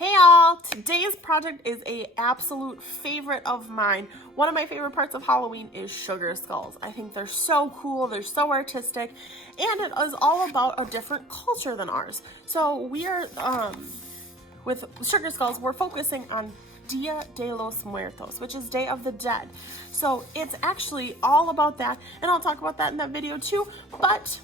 Hey y'all, today's project is a absolute favorite of mine. One of my favorite parts of Halloween is sugar skulls. I think they're so cool, they're so artistic, and it is all about a different culture than ours. So we are, with sugar skulls, we're focusing on Dia de los Muertos, which is Day of the Dead. So it's actually all about that, and I'll talk about that in that video too, but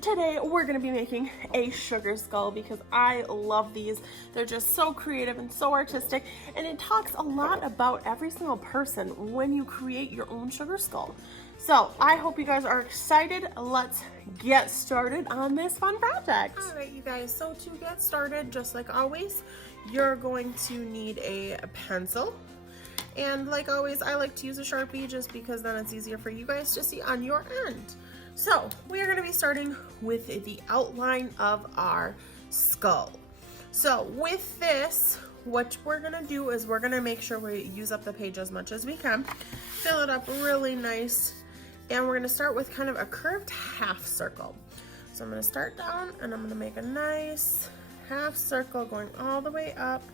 today we're going to be making a sugar skull because I love these. They're just so creative and so artistic, and it talks a lot about every single person when you create your own sugar skull. So I hope you guys are excited. Let's get started on this fun project. All right, you guys, so to get started, just like always, you're going to need a pencil. And like always, I like to use a Sharpie just because then it's easier for you guys to see on your end. So we are going to be starting with the outline of our skull. So with this, what we're going to do is we're going to make sure we use up the page as much as we can, fill it up really nice, and we're going to start with kind of a curved half circle. So I'm going to start down and I'm going to make a nice half circle going all the way up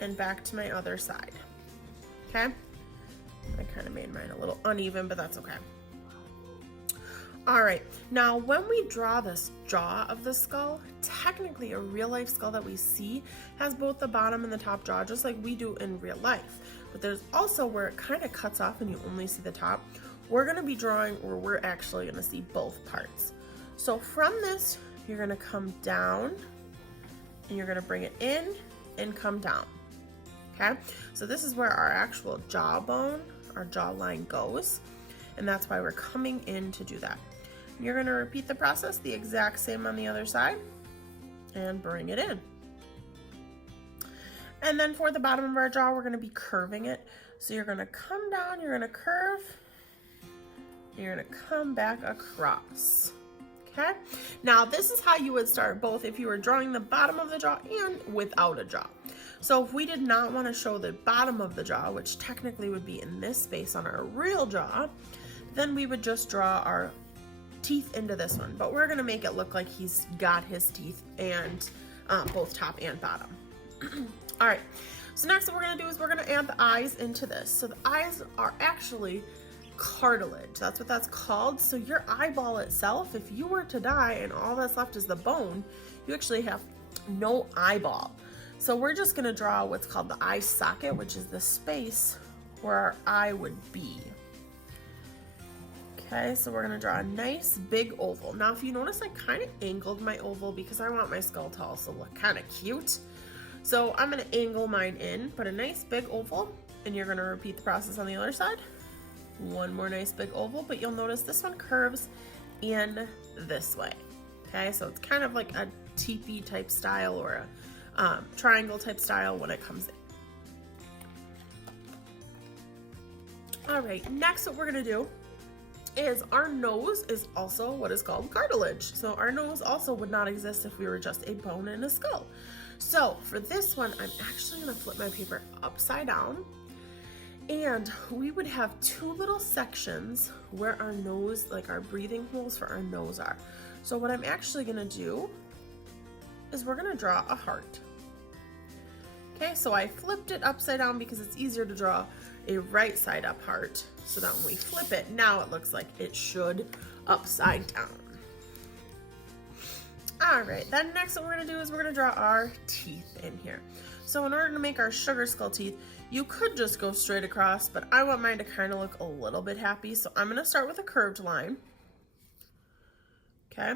and back to my other side. Okay? I kind of made mine a little uneven, but that's okay. All right, now when we draw this jaw of the skull, technically a real life skull that we see has both the bottom and the top jaw, just like we do in real life. But there's also where it kind of cuts off and you only see the top. We're gonna be drawing where we're actually gonna see both parts. So from this, you're gonna come down and you're gonna bring it in and come down, okay? So this is where our actual jawbone, our jawline goes, and that's why we're coming in to do that. You're going to repeat the process the exact same on the other side and bring it in. And then for the bottom of our jaw, we're going to be curving it. So you're going to come down, you're going to curve, and you're going to come back across. Okay? Now this is how you would start both if you were drawing the bottom of the jaw and without a jaw. So if we did not want to show the bottom of the jaw, which technically would be in this space on our real jaw, then we would just draw our teeth into this one, but we're gonna make it look like he's got his teeth and both top and bottom. All right, so next what we're gonna do is we're gonna add the eyes into this. So the eyes are actually cartilage, that's what that's called. So your eyeball itself, if you were to die and all that's left is the bone, you actually have no eyeball. So we're just gonna draw what's called the eye socket, which is the space where our eye would be. Okay, so we're gonna draw a nice big oval. Now if you notice, I kind of angled my oval because I want my skull to also look kind of cute. So I'm gonna angle mine in, put a nice big oval, and you're gonna repeat the process on the other side. One more nice big oval, but you'll notice this one curves in this way. Okay, so it's kind of like a teepee type style or a triangle type style when it comes in. All right, next what we're gonna do is our nose is also what is called cartilage. So our nose also would not exist if we were just a bone and a skull. So for this one, I'm actually gonna flip my paper upside down, and we would have two little sections where our nose, like our breathing holes for our nose are. So what I'm actually gonna do is we're gonna draw a heart. Okay, so I flipped it upside down because it's easier to draw a right side up heart, so that when we flip it, now it looks like it should upside down. All right, then next what we're gonna do is we're gonna draw our teeth in here. So in order to make our sugar skull teeth, you could just go straight across, but I want mine to kind of look a little bit happy, so I'm gonna start with a curved line. Okay,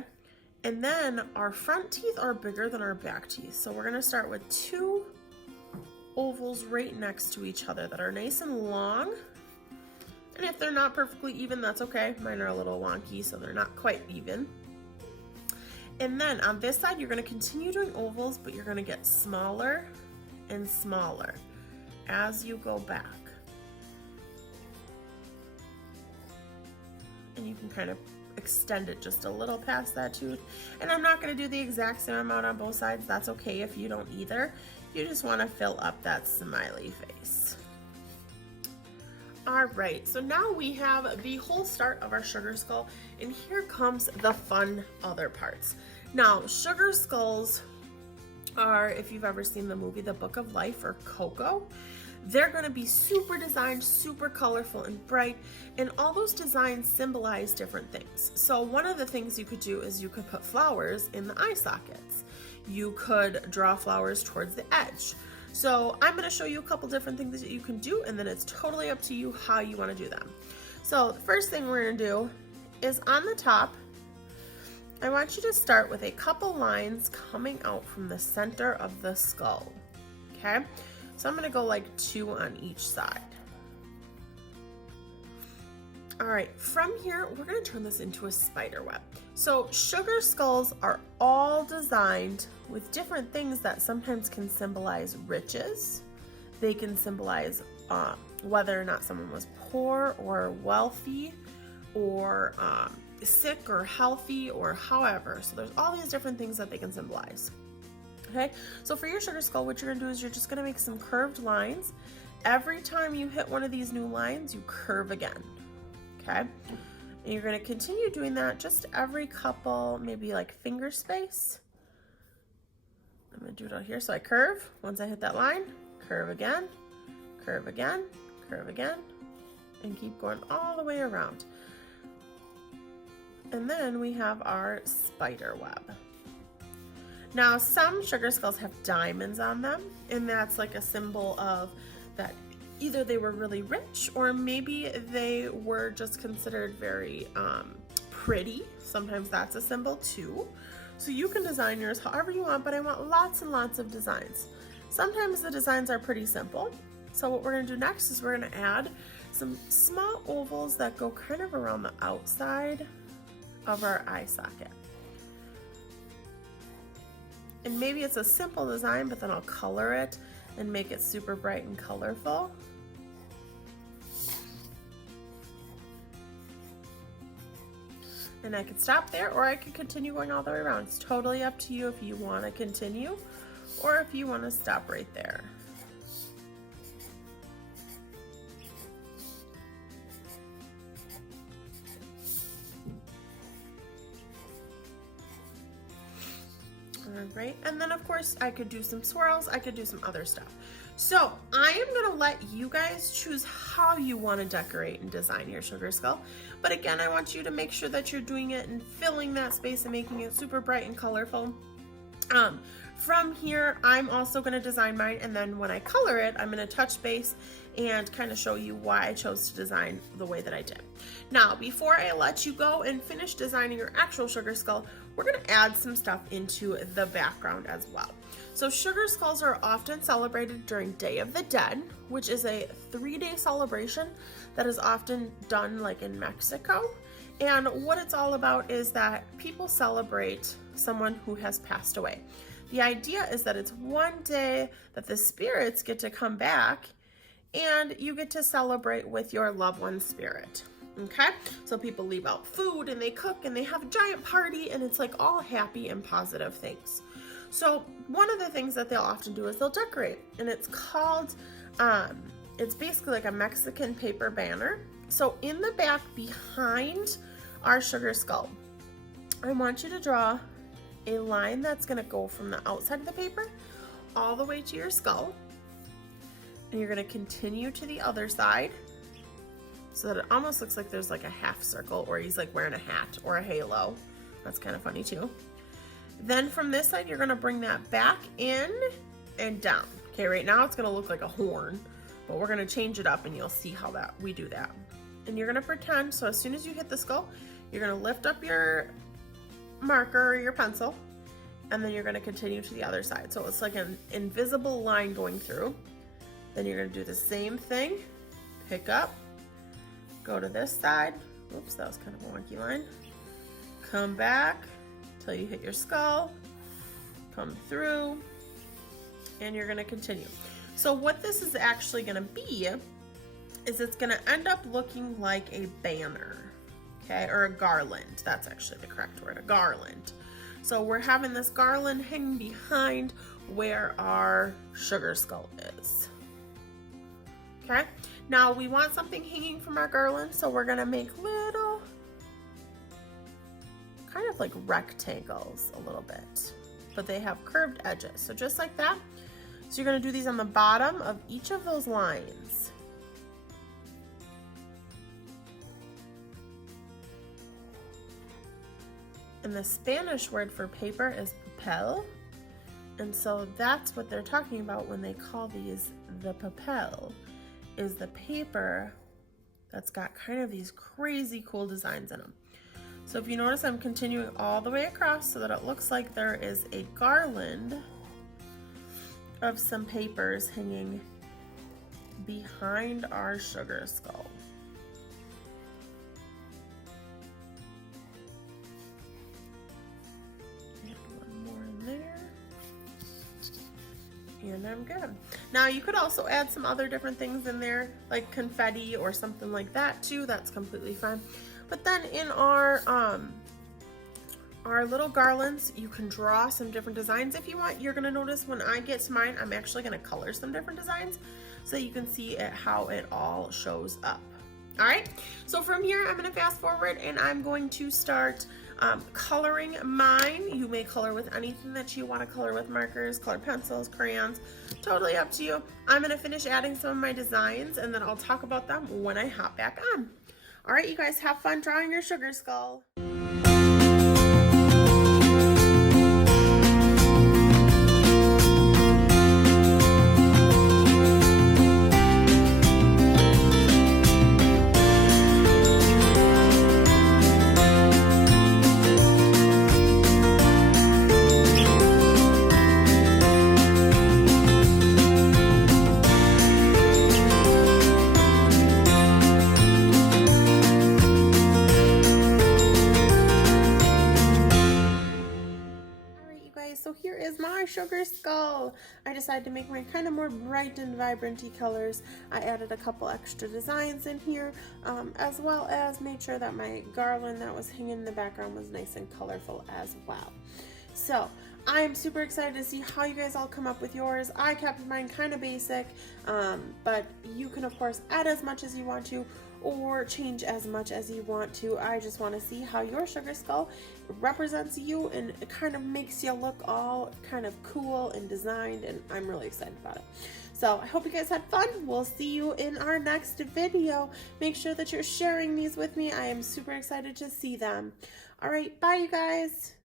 and then our front teeth are bigger than our back teeth, so we're gonna start with two ovals right next to each other that are nice and long. And if they're not perfectly even, that's okay. Mine are a little wonky, so they're not quite even. And then on this side, you're gonna continue doing ovals, but you're gonna get smaller and smaller as you go back. And you can kind of extend it just a little past that tooth. And I'm not gonna do the exact same amount on both sides. That's okay if you don't either. You just wanna fill up that smiley face. All right, so now we have the whole start of our sugar skull, and here comes the fun other parts. Now, sugar skulls are, if you've ever seen the movie The Book of Life or Coco, they're going to be super designed, super colorful and bright, and all those designs symbolize different things. So one of the things you could do is you could put flowers in the eye sockets. You could draw flowers towards the edge. So I'm going to show you a couple different things that you can do, and then it's totally up to you how you want to do them. So the first thing we're going to do is on the top, I want you to start with a couple lines coming out from the center of the skull, okay? So I'm gonna go like 2 on each side. All right, from here, we're gonna turn this into a spider web. So sugar skulls are all designed with different things that sometimes can symbolize riches. They can symbolize whether or not someone was poor or wealthy, or sick or healthy, or however. So there's all these different things that they can symbolize. Okay, so for your sugar skull, what you're gonna do is you're just gonna make some curved lines. Every time you hit one of these new lines, you curve again, okay? And you're gonna continue doing that just every couple, maybe like finger space. I'm gonna do it out here. So I curve, once I hit that line, curve again, curve again, curve again, and keep going all the way around. And then we have our spider web. Now, some sugar skulls have diamonds on them, and that's like a symbol of that either they were really rich, or maybe they were just considered very pretty. Sometimes that's a symbol too. So you can design yours however you want, but I want lots and lots of designs. Sometimes the designs are pretty simple. So what we're gonna do next is we're gonna add some small ovals that go kind of around the outside of our eye socket. And maybe it's a simple design, but then I'll color it and make it super bright and colorful. And I could stop there, or I could continue going all the way around. It's totally up to you if you want to continue or if you want to stop right there. Right, and then of course I could do some swirls, I could do some other stuff. So I am gonna let you guys choose how you want to decorate and design your sugar skull. But again, I want you to make sure that you're doing it and filling that space and making it super bright and colorful. From here, I'm also gonna design mine, and then when I color it, I'm gonna touch base and kind of show you why I chose to design the way that I did. Now, before I let you go and finish designing your actual sugar skull, we're gonna add some stuff into the background as well. So sugar skulls are often celebrated during Day of the Dead, which is a 3-day celebration that is often done like in Mexico. And what it's all about is that people celebrate someone who has passed away. The idea is that it's one day that the spirits get to come back and you get to celebrate with your loved one's spirit. Okay, so people leave out food and they cook and they have a giant party, and it's like all happy and positive things. So one of the things that they'll often do is they'll decorate, and it's called, it's basically like a Mexican paper banner. So in the back behind our sugar skull, I want you to draw a line that's gonna go from the outside of the paper all the way to your skull. And you're gonna continue to the other side so that it almost looks like there's like a half circle, or he's like wearing a hat or a halo. That's kind of funny too. Then from this side, you're gonna bring that back in and down. Okay, right now it's gonna look like a horn, but we're gonna change it up and you'll see how that we do that. And you're gonna pretend, so as soon as you hit the skull, you're gonna lift up your marker or your pencil, and then you're gonna continue to the other side. So it's like an invisible line going through. Then you're gonna do the same thing, pick up, go to this side. Oops, that was kind of a wonky line. Come back till you hit your skull, come through, and you're gonna continue. So what this is actually gonna be is it's gonna end up looking like a banner, okay, or a garland. That's actually the correct word, a garland. So we're having this garland hanging behind where our sugar skull is. Okay, now we want something hanging from our garland, so we're gonna make little, kind of like rectangles a little bit. but they have curved edges. So just like that. So you're going to do these on the bottom of each of those lines. And the Spanish word for paper is papel. And so that's what they're talking about when they call these the papel, is the paper that's got kind of these crazy cool designs in them. So if you notice, I'm continuing all the way across so that it looks like there is a garland of some papers hanging behind our sugar skull. And I'm good. Now you could also add some other different things in there, like confetti or something like that too. That's completely fine. But then in our little garlands, you can draw some different designs if you want. You're gonna notice when I get to mine, I'm actually gonna color some different designs so you can see how it all shows up. All right, so from here, I'm gonna fast forward and I'm going to start coloring mine. You may color with anything that you want to color with: markers, colored pencils, crayons, totally up to you. I'm going to finish adding some of my designs and then I'll talk about them when I hop back on. All right, you guys have fun drawing your sugar skull. So here is my sugar skull. I decided to make mine kind of more bright and vibrant-y colors. I added a couple extra designs in here, as well as made sure that my garland that was hanging in the background was nice and colorful as well. So I'm super excited to see how you guys all come up with yours. I kept mine kind of basic, but you can of course add as much as you want to or change as much as you want to. I just want to see how your sugar skull represents you and it kind of makes you look all kind of cool and designed, and I'm really excited about it. So I hope you guys had fun. We'll see you in our next video. Make sure that you're sharing these with me. I am super excited to see them. All right, bye you guys.